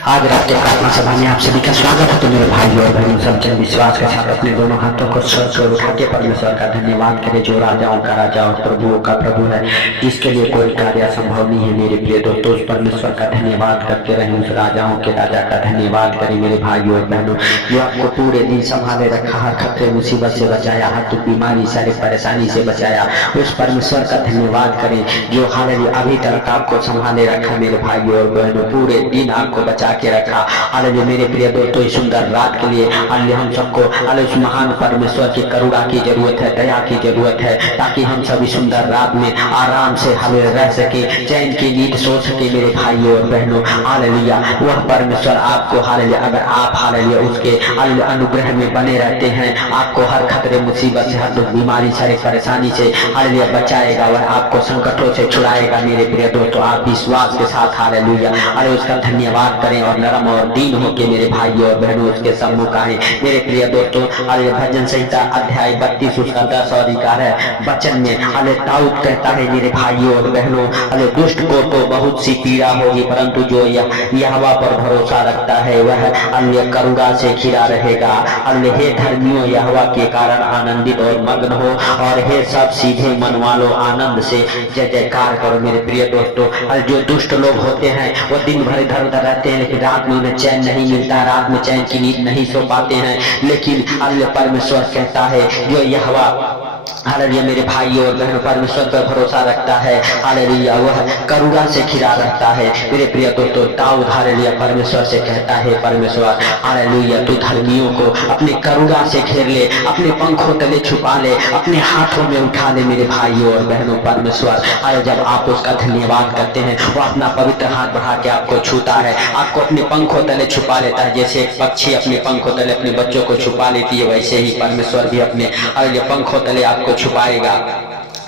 आज रात के प्रार्थना सभा में आप सभी का स्वागत है। तो मेरे भाई और बहनों, सब जन विश्वास के साथ अपने दोनों हाथों को सर पर उठा के परमेश्वर का धन्यवाद करें, जो राजाओं का राजा और प्रभुओं का प्रभु है। इसके लिए कोई कार्य असंभव नहीं है। मेरे प्रिय दोस्तों, उस परमेश्वर का धन्यवाद करते रहें, उस राजाओं के राजा का धन्यवाद करें। मेरे भाइयों और बहनों, जो आपको पूरे दिन संभाले रखा, हर खतरे मुसीबत से बचाया, हर दुख बीमारी सारी परेशानी से बचाया, उस परमेश्वर का धन्यवाद करें जो हालेलुया अभी तक आपको संभाले रखा। मेरे भाइयों और बहनों, पूरे दिन आपको बचा के रखा। हालेलुया मेरे प्रिय दोस्तों, इस सुंदर रात के लिए हालेलुया हम सबको हालेलुया उस महान परमेश्वर की करुणा की जरूरत है, दया की जरूरत है, ताकि हम सभी सुंदर रात में आराम से हालेलुया रह सके, चैन की नींद सो सके। मेरे भाइयों और बहनों, हालेलुया वह परमेश्वर आपको हालेलुया, अगर आप हालेलुया उसके हालेलुया अनुग्रह में बने रहते हैं, आपको हर खतरे मुसीबत से, हर दुख बीमारी सारी परेशानी से हालेलुया बचाएगा, वह आपको संकटों से छुड़ाएगा। मेरे प्रिय दोस्तों, आप विश्वास के साथ हालेलुया हालेलुया उसका धन्यवाद करें और नरम और दीन होके मेरे भाइयों और बहनों उसके सम्मुख आए। मेरे प्रिय दोस्तों, हालेलुया भजन संहिता अध्याय 32 उसका 10 अधिकार है वचन में हालेलुया दाऊद कहता है, मेरे भाइयों और बहनों, हालेलुया दुष्ट को तो बहुत सी पीड़ा होगी, परंतु जो यहोवा पर भरोसा रखता है वह हालेलुया करुणा से घिरा रहेगा। हालेलुया हे धर्मियों, यहोवा के कारण आनंदित और मग्न हो, और हे सब सीधे मन वालों आनंद से जय जयकार करो। मेरे प्रिय दोस्तों, जो दुष्ट लोग होते हैं वो दिन भर इधर उधर रहते हैं, लेकिन रात में उन्हें चैन नहीं मिलता, रात में चैन की नींद नहीं सो पाते हैं। लेकिन हालेलुया परमेश्वर कहता है, जो यहोवा हालेलुया मेरे भाइयों और बहनों परमेश्वर पर भरोसा रखता है, हालेलुया वह करुणा से घिरा रहता है। मेरे प्रिय दोस्तों, दाऊद हालेलुया परमेश्वर से कहता है, परमेश्वर हालेलुया तू धर्मियों को अपने करुणा से घेर ले, अपने पंखों तले छुपा ले, अपने हाथों में उठा ले। मेरे भाइयों और बहनों, परमेश्वर हालेलुया जब आप उसका धन्यवाद करते हैं, वो अपना पवित्र हाथ बढ़ा के आपको छूता है, आपको अपने पंखों तले छुपा लेता है। जैसे एक पक्षी अपने पंखों तले अपने बच्चों को छुपा लेती है, वैसे ही परमेश्वर भी अपने हालेलुया पंखों तले आपको छुपाएगा।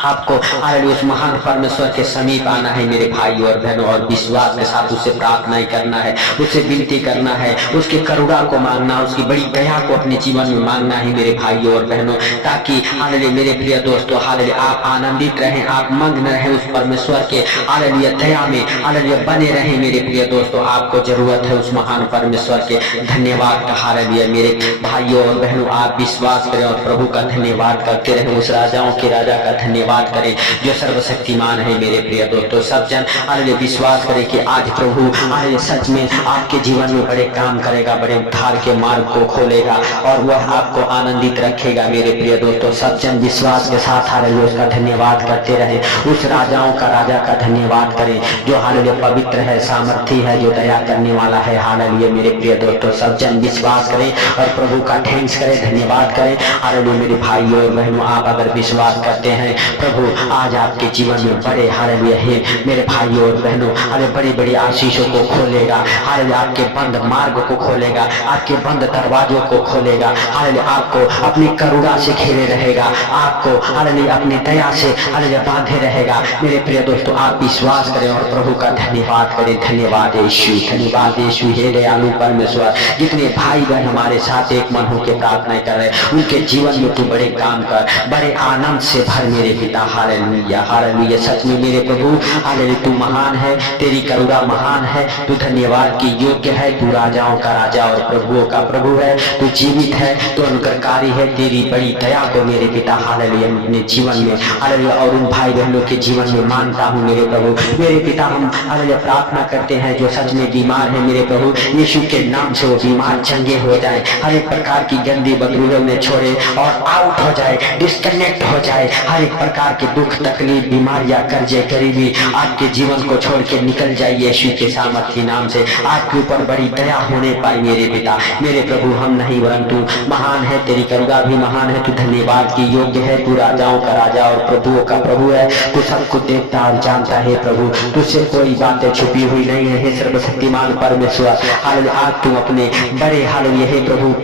आपको हालेलुया उस महान परमेश्वर के समीप आना है मेरे भाइयों और बहनों, और विश्वास के साथ उससे प्रार्थना करना है, उससे विनती करना है, उसके करुणा को मांगना, उसकी बड़ी दया को अपने जीवन में मांगना है मेरे भाइयों और बहनों, ताकि हालेलुया मेरे प्रिय दोस्तों हालेलुया आप आनंदित रहें, आप मग्न रहें उस परमेश्वर के हालेलुया दया में, हालेलुया बने रहें। मेरे प्रिय दोस्तों, आपको जरूरत है उस महान परमेश्वर के धन्यवाद का। हालेलुया मेरे भाइयों और बहनों, आप विश्वास करें और प्रभु का धन्यवाद करते रहें, उस राजाओं के राजा का धन्यवाद करें जो सर्वशक्तिमान है। मेरे प्रिय दोस्तों, सब जन हालेलुया विश्वास करें कि आज प्रभु हालेलुया सच में आपके जीवन में बड़े काम करेगा, बड़े उद्धार के मार्ग को खोलेगा और वह आपको आनंदित रखेगा। मेरे प्रिय दोस्तों, सब जन विश्वास के साथ हालेलुया उसका धन्यवाद करते रहे, उस राजाओं का राजा का धन्यवाद करें जो हालेलुया पवित्र है, सामर्थी है, जो दया करने वाला है। हालेलुया मेरे प्रिय दोस्तों, सब जन विश्वास करें और प्रभु का थैंक्स करें, धन्यवाद करें। हालेलुया मेरे भाइयों और बहनों, आप अगर विश्वास करते हैं, प्रभु आज आपके जीवन में बड़े हालेलुया है मेरे भाइयों और बहनों, हालेलुया बड़ी बड़ी आशीषों को खोलेगा, हालेलुया आपके बंद मार्ग को खोलेगा, आपके बंद दरवाजों को खोलेगा, हालेलुया आपको अपनी करुणा से घेरे रहेगा, आपको हालेलुया अपनी दया से हालेलुया बांधे रहेगा। मेरे प्रिय दोस्तों, आप विश्वास करें और प्रभु का धन्यवाद करें। धन्यवाद यीशु, धन्यवाद यीशु। हे दयालु परमेश्वर, जितने भाई बहन हमारे साथ एक मन होकर प्रार्थना कर रहे हैं, उनके जीवन में तू बड़े काम कर, बड़े आनंद से भर मेरे पिता। हालेलुया हालेलुया, सच में मेरे प्रभु हालेलुया तू महान है, तेरी करुणा महान है, तू धन्यवाद की योग्य है, तू राजाओं का राजा और प्रभुओं का प्रभु है, तू जीवित है, तू अनुग्रहकारी है। तेरी बड़ी दया को मेरे पिता हालेलुया अपने जीवन में हालेलुया और उन भाई बहनों के जीवन में मानता हूँ मेरे प्रभु। मेरे पिता हम हालेलुया प्रार्थना करते हैं जो सच में बीमार है मेरे प्रभु, यीशु के नाम से वो बीमार चंगे हो जाए, हर एक प्रकार की गंदी बदबू में छोड़े और आउट हो जाए, डिस्कनेक्ट हो जाए, हर एक प्रकार के दुख तकलीफ बीमारियां कर्जे गरीबी आपके जीवन को छोड़ के निकल जाए यीशु के सामर्थ्य नाम से। आपके ऊपर बड़ी दया होने पाई मेरे पिता। मेरे प्रभु हम नहीं परंतु महान है, तेरी करुणा भी महान है, तू धन्यवाद की योग्य है, तू राजाओं का राजा और प्रभुओं का प्रभु है, तू सबको देखता और जानता है प्रभु, तुझसे कोई बातें छुपी हुई नहीं है। सर्वशक्तिमान परमेश्वर हालेलुया, आज तुम अपने बड़े हालेलुया हे प्रभु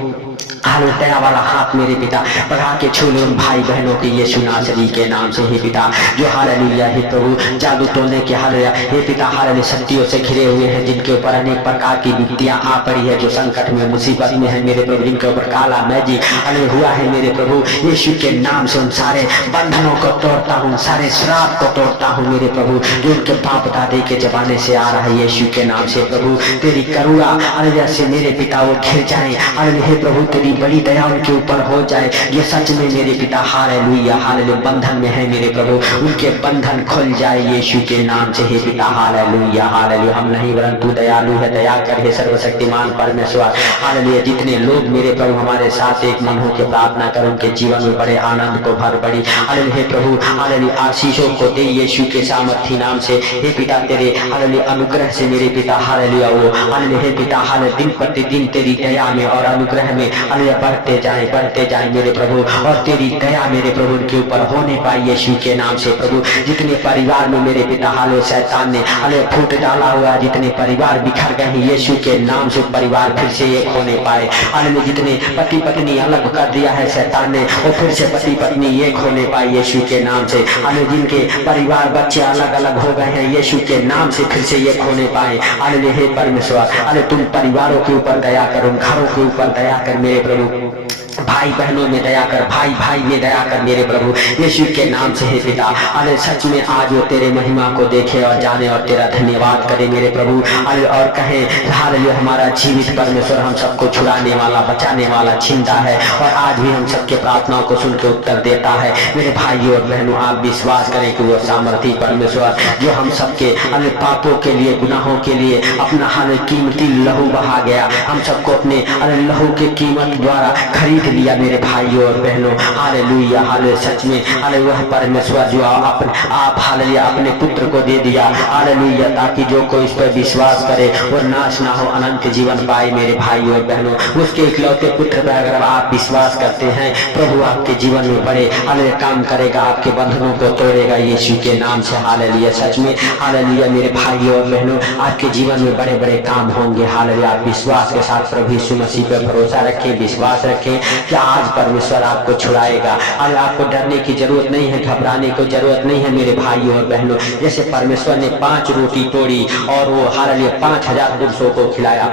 हालेलुया दया वाला हाथ मेरे पिता बढ़ा के छू ले उन भाई बहनों के यीशु नासरी के नाम से हे पिता, जो हालेलुया हे प्रभु जादू टोने के हालेलुया हे पिता हालेलुया शक्तियों से घिरे हुए हैं, जिनके ऊपर अनेक प्रकार की विपत्तियां आ पड़ी है, जो संकट में मुसीबत में है मेरे प्रभु, जिनके ऊपर काला मैजिक हालेलुया हुआ है मेरे प्रभु यीशु के नाम से उन सारे बंधनों को तोड़ता हूँ, सारे श्राप को तोड़ता हूँ मेरे प्रभु, जो उनके बाप दादे के जमाने से आ रहा है यीशु के नाम से प्रभु। तेरी करुणा हालेलुया से मेरे पिता वो घिर जाए हालेलुया हे प्रभु, तेरी बड़ी दया उनके ऊपर हो जाए। ये सच में मेरे पिता हालेलुया हालेलुया बंधन में है मेरे प्रभु, उनके बंधन खुल जाए यीशु के नाम से हे पिता हालेलुया हालेलुया। हम नहीं परंतु दयालु है, दया कर हे सर्वशक्तिमान परमेश्वर हालेलुया। जितने लोग मेरे प्रभु हमारे साथ एक मन हो के प्रार्थना कर, उनके जीवन में बड़े आनंद को भर पड़ी हालेलुया हे प्रभु हालेलुया आशीषों को दे यीशु के सामर्थी नाम से हे पिता। तेरे हालेलुया अनुग्रह से मेरे पिता हालेलुया वो हालेलुया हे पिता हालेलुया दिन प्रतिदिन तेरी दया में और अनुग्रह में हालेलुया बढ़ते जाए मेरे प्रभु, और तेरी दया मेरे प्रभु उनके ऊपर होने पाए यीशु के नाम से प्रभु। जितने परिवार में मेरे पिता हालेलुया शैतान ने हालेलुया फूट डाला हुआ, जितने परिवार बिखर गए हैं यीशु के नाम से परिवार फिर से एक होने पाए हालेलुया। जितने पति पत्नी अलग कर दिया है शैतान ने, वो फिर से पति पत्नी एक होने पाए यीशु के नाम से हालेलुया। जिनके परिवार बच्चे अलग अलग हो गए हैं यीशु के नाम से फिर से एक होने पाए हालेलुया हे परमेश्वर हालेलुया। तुम परिवारों के ऊपर दया कर, उन घरों के ऊपर दया कर मेरे प्रभु, भाई बहनों में दया कर, भाई भाई में दया कर मेरे प्रभु यीशु के नाम से हे पिता हालेलुया। सच में आज वो तेरे महिमा को देखे और जाने और तेरा धन्यवाद करे मेरे प्रभु हालेलुया, और कहे हालेलुया हमारा जीवित परमेश्वर हम सबको छुड़ाने वाला बचाने वाला जिंदा है, और आज भी हम सबके प्रार्थनाओं को सुन के उत्तर देता है मेरे भाइयों और बहनों। आप विश्वास करें कि वो सामर्थी परमेश्वर जो हम सबके हालेलुया पापों के लिए गुनाहों के लिए अपना हालेलुया कीमती लहू बहा गया, हम सबको अपने हालेलुया लहू की कीमत द्वारा खरीद लिया मेरे भाइयों और बहनों हालेलुया हालेलुया। सच में हालेलुया वह परमेश्वर जो आप हालेलुया अपने पुत्र को दे दिया हालेलुया, ताकि जो कोई इस पर विश्वास करे वो नाश ना हो अनंत जीवन पाए मेरे भाइयों और बहनों। उसके इकलौते पुत्र पर अगर आप विश्वास करते हैं प्रभु आपके जीवन में बड़े हालेलुया काम करेगा, आपके बंधनों को तोड़ेगा यीशु के नाम से हालेलुया। सच में हालेलुया मेरे भाइयों और बहनों आपके जीवन में बड़े बड़े काम होंगे हालेलुया। आप विश्वास के साथ प्रभु यीशु मसीह पर भरोसा रखें, विश्वास रखें कि आज परमेश्वर आपको छुड़ाएगा। आज आपको डरने की जरूरत नहीं है, घबराने की जरूरत नहीं है मेरे भाइयों और बहनों। जैसे परमेश्वर ने 5 रोटी तोड़ी और वो हालेलुया 5000 पुरुषों को खिलाया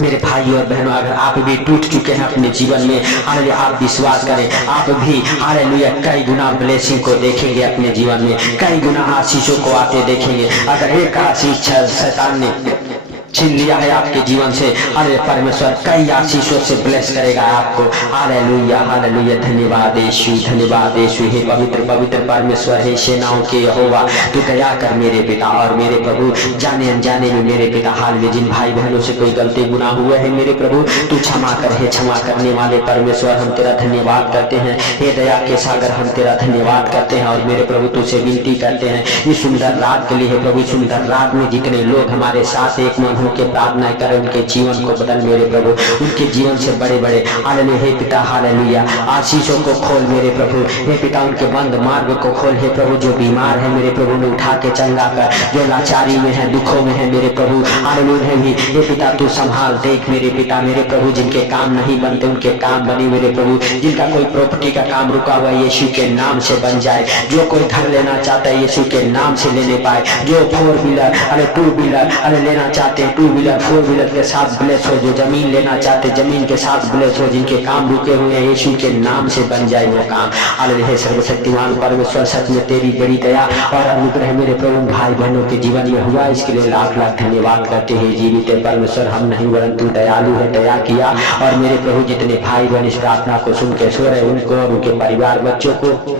मेरे भाइयों और बहनों, अगर आप भी टूट चुके हैं अपने जीवन में हालेलुया आप विश्वास करें, आप भी हालेलुया कई गुना ब्लेसिंग को देखेंगे अपने जीवन में, कई गुना आशीषों को आते देखेंगे। अगर एक आशीष शैतान ने छीन लिया है आपके जीवन से हालेलुया परमेश्वर कई आशीषों से ब्लेस करेगा आपको हालेलुया हालेलुया। धन्यवाद यीशु, धन्यवाद यीशु। हे पवित्र पवित्र परमेश्वर हे सेनाओं के यहोवा तू दया कर मेरे पिता और मेरे प्रभु, जाने अनजाने में मेरे पिता हालेलुया जिन भाई बहनों से कोई गलती गुनाह हुए है मेरे प्रभु तू क्षमा कर, हे क्षमा करने वाले परमेश्वर हम तेरा धन्यवाद करते हैं। हे दया के सागर हम तेरा धन्यवाद करते हैं और मेरे प्रभु तुझसे विनती करते हैं इस सुंदर रात के लिए हे प्रभु, सुंदर रात में जितने लोग हमारे साथ एक मन के प्रार्थना करें उनके जीवन को बदल मेरे प्रभु, उनके जीवन से बड़े बड़े हालेलुया हे पिता हालेलुया आशीषों को खोल मेरे प्रभु। हे पिता उनके बंद मार्ग को खोल हे प्रभु, जो बीमार है मेरे प्रभु ने उठा के चंगा कर, जो लाचारी में है दुखों में है मेरे प्रभु हालेलुया भी हे पिता तू संभाल देख मेरे पिता। मेरे प्रभु जिनके काम नहीं बनते उनके काम बने मेरे प्रभु, जिनका कोई प्रॉपर्टी का काम रुका हुआ यीशु के नाम से बन जाए, जो कोई घर लेना चाहता है यीशु के नाम से लेने पाए, जो 4 व्हीलर अरे 2 व्हीलर अरे लेना चाहते हैं 2 व्हीलर 4 व्हीलर के साथ ब्लेस हो, जो जमीन लेना चाहते जमीन के साथ ब्लेस हो, जिनके काम रुके हुए हैं यीशु के नाम से बन जाए वो काम हालेलुया। सर्वशक्तिमान परमेश्वर सच में तेरी बड़ी दया और अनुग्रह मेरे प्रभु भाई बहनों के जीवन में हुआ, इसके लिए लाख लाख धन्यवाद करते हैं। जीवित परमेश्वर हम नहीं परंतु दयालु है, दया किया और मेरे प्रभु जितने भाई बहन इस प्रार्थना को सुन के सो रहे उनको और उनके परिवार बच्चों को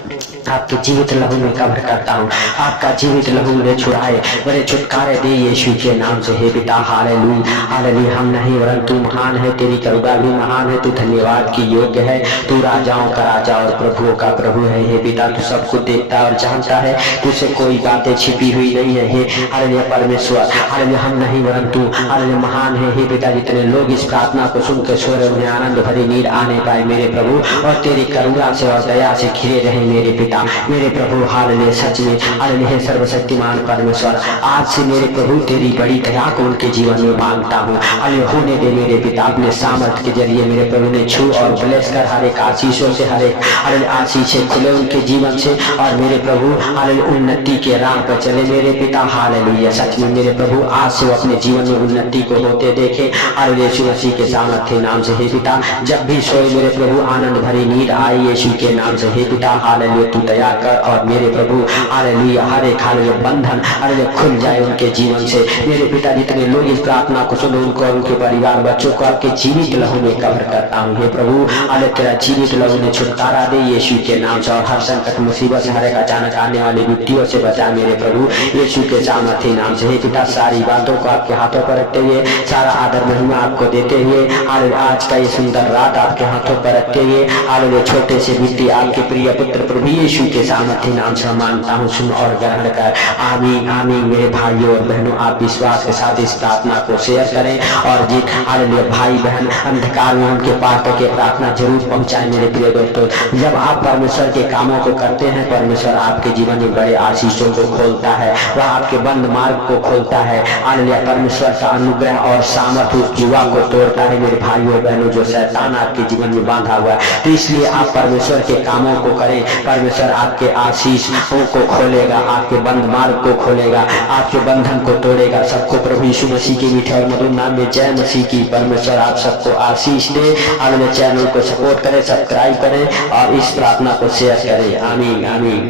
आपके जीवित लहू में कवर करता हूँ, आपका जीवित लहू में छुड़ाए बड़े छुटकारे दे यीशु के नाम से हे पिता हालेलुया हालेलुया। हम नहीं परंतु महान है, तेरी करुणा भी महान है, तू धन्यवाद की योग्य है, तू राजाओं का राजा और प्रभुओं का प्रभु है। हे पिता तू सब कुछ देखता और जानता है, तुझसे कोई बातें छिपी हुई नहीं है हे हालेलुया परमेश्वर हालेलुया। हम नहीं परंतु हालेलुया महान है हे पिता, जितने लोग इस प्रार्थना को सुन के सो रहे उन्हें आनंद भरी नींद आने पाए मेरे प्रभु, और तेरी करुणा से और दया से घिरे रहे मेरे पिता पिता, मेरे प्रभु हालेलुया, सच में हालेलुया सर्वशक्तिमान परमेश्वर, आज से मेरे प्रभु तेरी बड़ी दया को उनके जीवन में मांगता हूँ। हालेलुया होने दे मेरे पिता, अपने सामर्थ के जरिए मेरे प्रभु ने छू और ब्लेस कर हर एक आशीषों से, हर एक हालेलुया आशीषें खुले उनके जीवन से, और मेरे प्रभु हालेलुया उन्नति के राह पर चले मेरे पिता। हालेलुया सच में मेरे प्रभु आज से वो अपने जीवन में उन्नति को होते देखे। हालेलुया यीशु मसीह के सामर्थ्य नाम से हे पिता, जब भी सोए मेरे प्रभु आनंद भरी नींद आए यीशु के नाम से हे पिता। हालेलुया तू दया कर और मेरे प्रभु हालेलुया हर एक हालेलुया बंधन हालेलुया खुल जाए उनके जीवन से मेरे पिता। जितने लोग इस प्रार्थना को सुनो उनको, उनके परिवार बच्चों को आपके जीवित लहू में कवर करता हूँ हे प्रभु। हालेलुया तेरा जीवित लहू ने छुटकारा दे यीशु के नाम से, और हर संकट मुसीबत से, हर एक अचानक आने वाली विपत्तियों से बचा मेरे प्रभु यीशु के सामर्थ्य नाम से हे पिता। सारी बातों को आपके हाथों पर रखते हुए, सारा आदर महिमा आपको देते हुए, हालेलुया आज का ये सुंदर रात आपके हाथों पर रखते हुए, हालेलुया छोटे से मिट्टी आपके प्रिय पुत्र प्रभु यीशु के सामर्थ्य नाम से मांगता हूँ, सुन और ग्रहण कर। आमीन आमीन। मेरे भाइयों और बहनों, आप विश्वास के साथ इस प्रार्थना को शेयर करें, और जी हालेलुया भाई बहन अंधकार में उनके पास तक ये प्रार्थना जरूर पहुंचाएं मेरे प्रिय दोस्तों। जब आप परमेश्वर के कामों को करते हैं, परमेश्वर आपके जीवन में बड़े आशीषों को खोलता है, वह आपके बंद मार्ग को खोलता है। हालेलुया परमेश्वर का अनुग्रह और सामर्थ्य उस युवा को तोड़ता है मेरे भाइयों बहनों, जो शैतान आपके जीवन में बांधा हुआ है। तो इसलिए आप परमेश्वर के कामों को करें, परमेश्वर आपके आशीषों को खोलेगा, आपके बंद मार्ग को खोलेगा, आपके बंधन को तोड़ेगा। सबको प्रभु यीशु मसीह के मीठे और मधुर नाम में जय मसीह की। परमेश्वर आप सबको आशीष दे। हालेलुया चैनल को सपोर्ट करें, सब्सक्राइब करें और इस प्रार्थना को शेयर करें। आमीन आमीन।